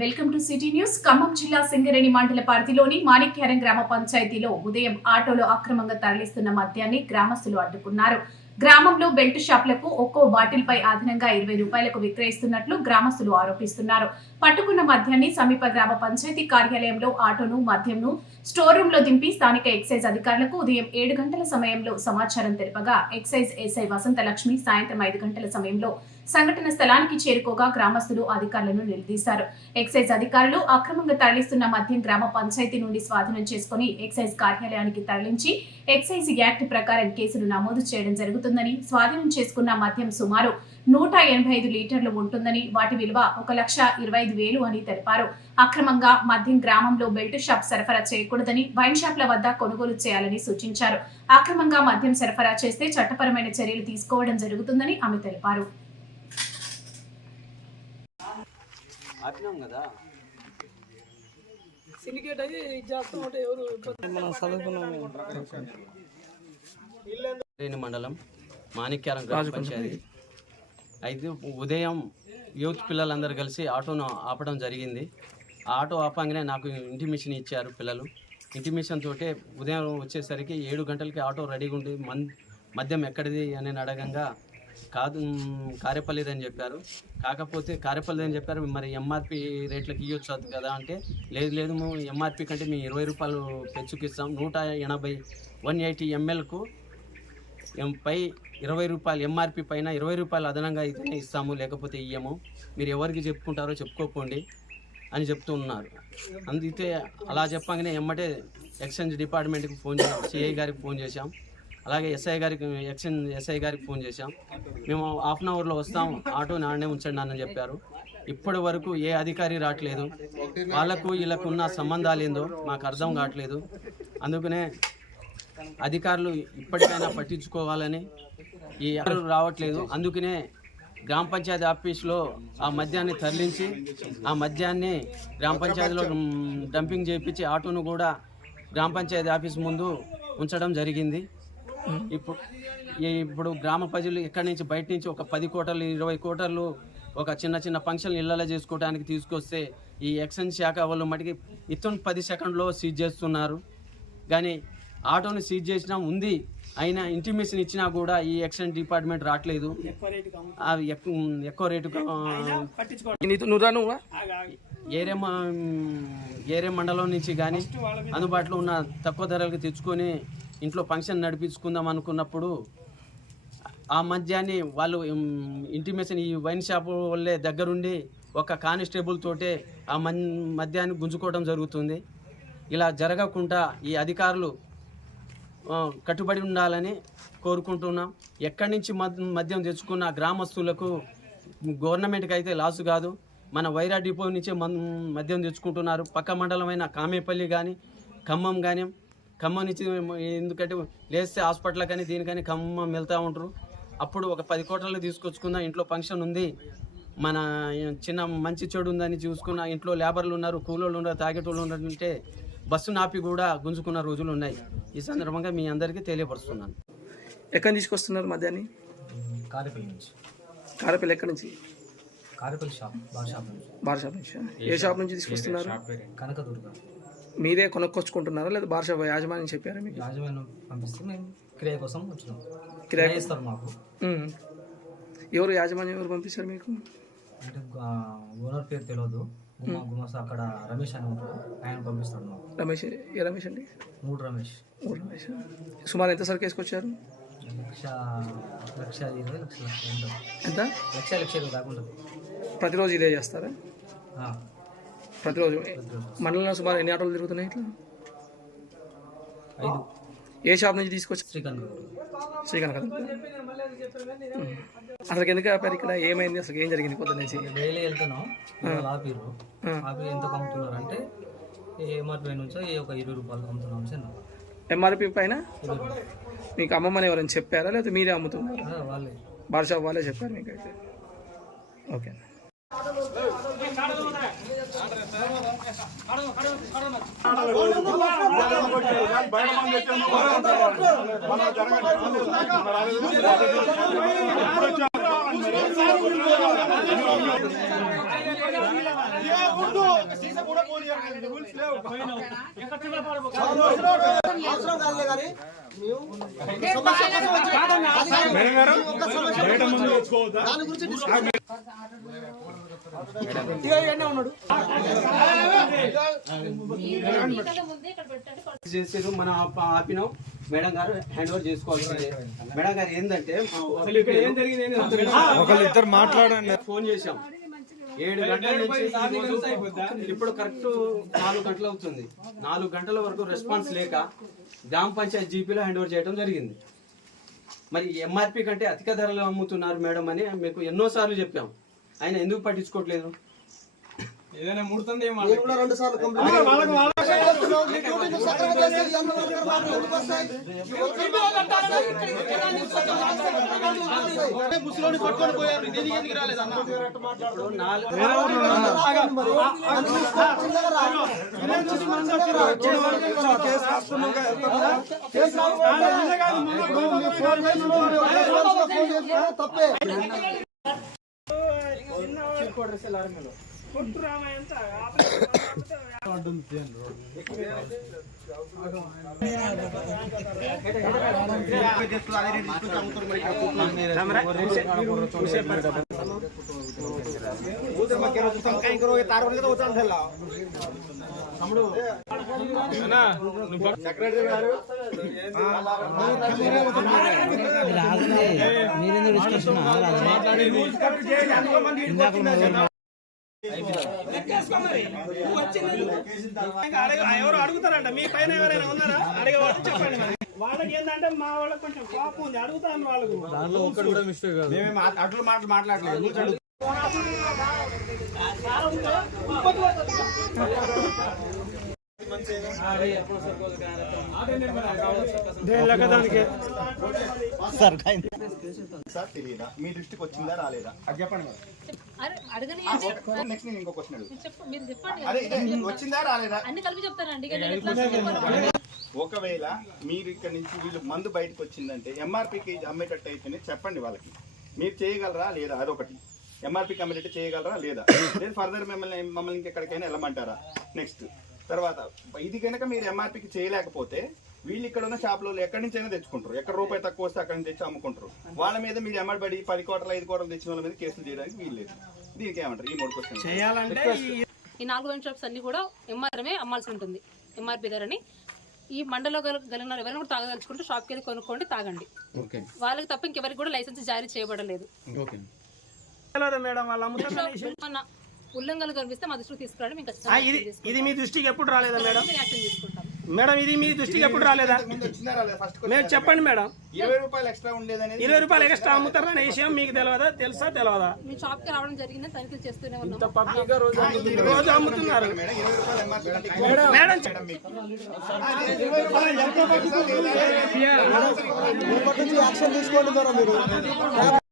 Welcome to city news. Khammam జిల్లా సింగరేణి మండల పరిధిలోని మాణిక్యారం గ్రామ పంచాయతీలో ఉదయం ఆటోలో అక్రమంగా తరలిస్తున్న మద్యాన్ని గ్రామస్తులు అడ్డుకున్నారు. గ్రామంలో బెల్ట్ షాప్లకు ఒక్కో బాటిల్ పై అదనంగా ఇరవై రూపాయలకు విక్రయిస్తున్నట్లు గ్రామస్తులు ఆరోపిస్తున్నారు. పట్టుకున్న మద్యాన్ని సమీప గ్రామ పంచాయతీ కార్యాలయంలో ఆటోను మద్యంను స్టోర్ రూమ్లో దింపి స్థానిక ఎక్సైజ్ అధికారులకు ఉదయం ఏడు గంటల సమయంలో సమాచారం తెలుపగా ఎక్సైజ్ ఎస్ఐ వసంత లక్ష్మి సాయంత్రం ఐదు గంటల సమయంలో సంఘటన స్థలానికి చేరుకోగా గ్రామస్తులు అధికారులను నిలదీశారు. ఎక్సైజ్ అధికారులు అక్రమంగా తరలిస్తున్న మద్యం గ్రామ పంచాయతీ నుండి స్వాధీనం చేసుకుని ఎక్సైజ్ కార్యాలయానికి తరలించి ఎక్సైజ్ యాక్ట్ ప్రకారం కేసులు నమోదు చేయడం జరుగుతుందని స్వాధీనం చేసుకున్న మద్యం సుమారు నూట ఎనభై ఐదు లీటర్లు ఉంటుందని వాటి విలువ ఒక లక్ష ఇరవై ఐదు వేలు అని తెలిపారు. అక్రమంగా మద్యం గ్రామంలో బెల్ట్ షాప్ సరఫరా చేయకూడదని వైన్ షాప్ల వద్ద కొనుగోలు చేయాలని సూచించారు. అక్రమంగా మద్యం సరఫరా చేస్తే చట్టపరమైన చర్యలు తీసుకోవడం జరుగుతుందని ఆమె తెలిపారు. ఆపినాం కదా. సిండికేట్ అయ్యి ఇది చేస్తూ ఉంటే ఎవరు ఇబ్బంది రేణి మండలం మాణిక్యారం గ్రామ పంచాయతీ. అయితే ఉదయం యూత్ పిల్లలందరూ కలిసి ఆటోను ఆపడం జరిగింది. ఆ ఆటో ఆపంగానే నాకు ఇంటిమేషన్ ఇచ్చారు పిల్లలు. ఇంటిమేషన్ తోటే ఉదయం వచ్చేసరికి ఏడు గంటలకి ఆటో రెడీగా ఉండి మన్ మద్యం ఎక్కడిది అని అడగంగా కాదు మ్, కారేపల్లిది అని చెప్పారు. కాకపోతే కారేపల్లిది అని చెప్పారు మరి ఎంఆర్పి రేట్లకు ఇవ్వచ్చు కదా అంటే లేదు లేదు మేము ఎంఆర్పి కంటే మేము ఇరవై రూపాయలు పెంచుకిస్తాం. నూట ఎనభై వన్ ఎయిటీ ఎంఎల్కు పై ఇరవై రూపాయలు ఎంఆర్పి పైన ఇరవై రూపాయలు అదనంగా అయితేనే ఇస్తాము లేకపోతే ఇయ్యము. మీరు ఎవరికి చెప్పుకుంటారో చెప్పుకోకండి అని చెప్తూ ఉన్నారు. అందుకే అలా చెప్పగానే ఎమ్మటే ఎక్స్చేంజ్ డిపార్ట్మెంట్కి ఫోన్ చేసాం సిఐ గారికి ఫోన్ చేశాం. అలాగే ఎస్ఐ గారికి ఎక్సైన్ ఎస్ఐ గారికి ఫోన్ చేశాం. మేము హాఫ్ అన్ అవర్లో వస్తాం. ఆటో నాన్నే ఉంచండి అని చెప్పారు. ఇప్పటి వరకు ఏ అధికారి రావట్లేదు. వాళ్ళకు వీళ్ళకు ఉన్న సంబంధాలు ఏందో మాకు అర్థం కావట్లేదు. అందుకనే అధికారులు ఇప్పటికైనా పట్టించుకోవాలని ఈ రావట్లేదు. అందుకనే గ్రామ పంచాయతీ ఆఫీస్లో ఆ మద్యాన్ని తరలించి ఆ మద్యాన్ని గ్రామ పంచాయతీలో డంపింగ్ చేయించి ఆటోను కూడా గ్రామ పంచాయతీ ఆఫీస్ ముందు ఉంచడం జరిగింది. ఇప్పుడు ఈ- ఇప్పుడు గ్రామ ప్రజలు ఎక్కడి నుంచి బయట నుంచి ఒక పది కోటర్లు ఇరవై కోటర్లు ఒక చిన్న చిన్న ఫంక్షన్లు ఇళ్ళలో చేసుకోవడానికి తీసుకొస్తే ఈ ఎక్సైజ్ శాఖ వాళ్ళు మటుకి ఇతను పది సెకండ్లో సీజ్ చేస్తున్నారు. కానీ ఆటోని సీజ్ చేసినా ఉంది అయినా ఇంటిమేషన్ ఇచ్చినా కూడా ఈ ఎక్సైజ్ డిపార్ట్మెంట్ రావట్లేదు. అవి ఎక్కువ ఎక్కువ రేటు ఏరే మ- ఏరే మండలం నుంచి కానీ అందుబాటులో ఉన్న తక్కువ ధరలకు తెచ్చుకొని ఇంట్లో ఫంక్షన్ నడిపించుకుందాం అనుకున్నప్పుడు ఆ మద్యాన్ని వాళ్ళు ఇంటిమేషన్ ఈ వైన్ షాప్ వాళ్ళే దగ్గరుండి ఒక కానిస్టేబుల్ తోటే ఆ మన్ మద్యాన్ని గుంజుకోవడం జరుగుతుంది. ఇలా జరగకుండా ఈ అధికారులు కట్టుబడి ఉండాలని కోరుకుంటున్నాం. ఎక్కడి నుంచి మద్యం తెచ్చుకున్న గ్రామస్తులకు గవర్నమెంట్కి అయితే లాసు కాదు. మన వైరా డిపో నుంచే మద్యం తెచ్చుకుంటున్నారు. పక్క మండలమైన కామేపల్లి కానీ ఖమ్మం కానీ ఖమ్మం నుంచి ఎందుకంటే లేస్తే హాస్పిటల్ కానీ దీనికని ఖమ్మం వెళ్తూ ఉంటారు. అప్పుడు ఒక పది కోట్లలో తీసుకొచ్చుకుందాం ఇంట్లో ఫంక్షన్ ఉంది. మన చిన్న మంచి చెడు ఉందని చూసుకున్న ఇంట్లో లేబర్లు ఉన్నారు కూలోళ్ళు ఉన్నారు తాగేటోళ్ళు ఉన్నారంటే బస్సు నాపి కూడా గుంజుకున్న రోజులు ఉన్నాయి. ఈ సందర్భంగా మీ అందరికీ తెలియపరుస్తున్నాను. ఎక్కడి నుంచి తీసుకొస్తున్నారు మధ్యాహ్నం? కారేపల్లి నుంచి. కారపల్లి ఎక్కడి నుంచి? కారేపల్లి షాప్ బార్ షాప్ నుంచి. బార్ షాప్ నుంచి. ఏ షాప్ నుంచి తీసుకొస్తున్నారు? కనకదుర్గ. మీరే కొనుక్కొచ్చుకుంటున్నారా? లేదా బార్ షాప్ యాజమాన్యం చెప్పారా మీకు? యాజమాన్యం పంపిస్తే. మేము కిరాయి కోసం వచ్చినాం కిరాయి ఇస్తారు మాకు. ఎవరు యాజమాన్యం ఎవరు పంపిస్తారు మీకు? అంటే ఓనర్ పేరు తెలియదు గుమా గుమాస అక్కడ రమేష్ అని ఉంటాడు. ఆయన పంపిస్తాడు మాకు. రమేష్ ఏ రమేష్ అండి? మూడు రమేష్. ఓ రమేష్. సుమారు ఎంత సరికి వేసుకొచ్చారు? లక్ష లక్ష ఇరవై లక్ష ఎంత? లక్ష లక్ష ఇరవై దాకా ఉంటుంది. ప్రతిరోజు ఇదే చేస్తారా? ప్రతిరోజు. మండలంలో సుమారు ఎన్ని ఆటోలు తిరుగుతున్నాయి ఇట్లా ఐదు ఏ షాప్ నుంచి తీసుకొచ్చి శ్రీకాంత్ శ్రీకాంత్ కదా అసలు ఎందుకు ఆపారు ఇక్కడ ఏమైంది అసలు ఏం జరిగింది పొద్దున్న నుంచి డైలీ వెళ్తున్నాం ఆపిర్రు ఆపి ఎంత అమ్ముతున్నారు అంటే ఎంఆర్పీ నుంచో ఏ ఒక ఇరవై రూపాయలు అమ్ముతున్నాం ఎంఆర్పి పైన మీకు అమ్మమ్మని ఎవరైనా చెప్పారా లేదా మీరే అమ్ముతున్నారు ఆ, వాళ్ళే బార్ షాప్ వాళ్ళే చెప్పారు మీకు అయితే ఓకే అవసరం కాదులే కానీ. దాని గురించి చేసారు మనం ఆప- ఆపినాం. మేడం గారు హ్యాండ్ ఓవర్ చేసుకోవాల్సిందే. మేడం గారు ఏంటంటే ఒకళ్ళిద్దరు మాట్లాడండి. ఫోన్ చేశాం. ఏడు గంటల నుంచి ఇప్పుడు కరెక్ట్ నాలుగు గంటలు అవుతుంది. నాలుగు గంటల వరకు రెస్పాన్స్ లేక గ్రామ పంచాయతీ జీపీలో హ్యాండ్ ఓవర్ చేయడం జరిగింది. మరి ఎంఆర్పి కంటే అధిక ధరలు అమ్ముతున్నారు మేడం అని మీకు ఎన్నోసార్లు చెప్పాం. ఆయన ఎందుకు పట్టించుకోవట్లేదు నేను కూడా రెండు సార్లు. ముసలోని పట్టుకొని పోయారు దీనికి ఎందుకు రాలేదన్న ఇప్పుడు నాలుగు రాకండి మరి. అది తీసుకో, చేసినా, ఎవరు అడుగుతారంట? మీ పైన ఎవరైనా ఉన్నారా? అడిగేవాళ్ళు చెప్పండి మరి. వాళ్ళకి ఏంటంటే మా వాళ్ళకి కొంచెం కోపం ఉంది. అడుగుతాను వాళ్ళకు. సార్ తెలియదా మీ దృష్టికి వచ్చిందా రాలేదా అది చెప్పండి నెక్స్ట్ నేను ఇంకో క్వశ్చన్ అదే వచ్చిందా రాలేదా అన్ని కలిపి చెప్తానండి ఒకవేళ మీరు ఇక్కడ నుంచి వీళ్ళు మందు బయటకు వచ్చిందంటే ఎంఆర్పీకి అమ్మేటట్టు అయితేనే చెప్పండి వాళ్ళకి. మీరు చేయగలరా లేదా? అదొకటి. ఎంఆర్పికి అమ్మేటట్టు చేయగలరా లేదా? లేదు ఫర్దర్ మిమ్మల్ని మమ్మల్ని ఇంకెక్కడికైనా వెళ్ళమంటారా? నెక్స్ట్ తర్వాత ఇది కనుక మీరు ఎంఆర్పికి చేయలేకపోతే వీళ్ళు ఇక్కడ ఉన్న షాప్లో ఎక్కడి నుంచి అయినా తెచ్చుకుంటారు. ఎక్కడ రూపాయి తక్కువ వస్తే అక్కడి నుంచి తెచ్చి అమ్ముకుంటారు. వాళ్ళ మీద మీరు ఎమ్మడిపడి పది కోట్ల ఐదు కోట్ల తెచ్చిన వాళ్ళ మీద కేసులు చేయడానికి వీలు లేదు. దీనికి ఏమంటారు? ఈ మూడు క్వశ్చన్ చేయాలంటే ఈ- ఈ నాలుగు వైన్ షాప్స్ అన్ని కూడా ఎంఆర్ఎమే అమ్మాల్సి ఉంటుంది. ఎంఆర్పి ధరని. ఈ మండలో వాళ్ళు ఎవరైనా కూడా తాగదలుచుకుంటే షాప్కి వెళ్ళి కొనుక్కోండి తాగండి. వాళ్ళకి తప్ప ఇంకెవరికి కూడా లైసెన్స్ జారీ చేయబడలేదు. మేడం వాళ్ళు ఉల్లంఘనలు కనిపిస్తే మా దృష్టికి తీసుకురండి మేము ఆ, ఖచ్చితంగా ఇది. ఇది మీ దృష్టికి ఎప్పుడు రాలేదా మేడం మేము యాక్షన్ తీసుకుంటాం. మేడం ఇది మీ దృష్టికి ఎప్పుడు రాలేదా? మీరు చెప్పండి మేడం. ఇరవై రూపాయలు ఎక్స్ట్రా ఉండేదనేది ఇరవై రూపాయలు ఎక్స్ట్రా అమ్ముతారనే విషయం మీకు తెలియదా తెలుసా తెలియదా మేము షాప్కి రావడం జరిగిందని తనిఖీలు చేస్తూనే ఉన్నాం. పబ్లిక్గా రోజు అమ్ముతున్నారు. రోజు అమ్ముతున్నారు మేడం యాక్షన్ తీసుకోండి మీరు.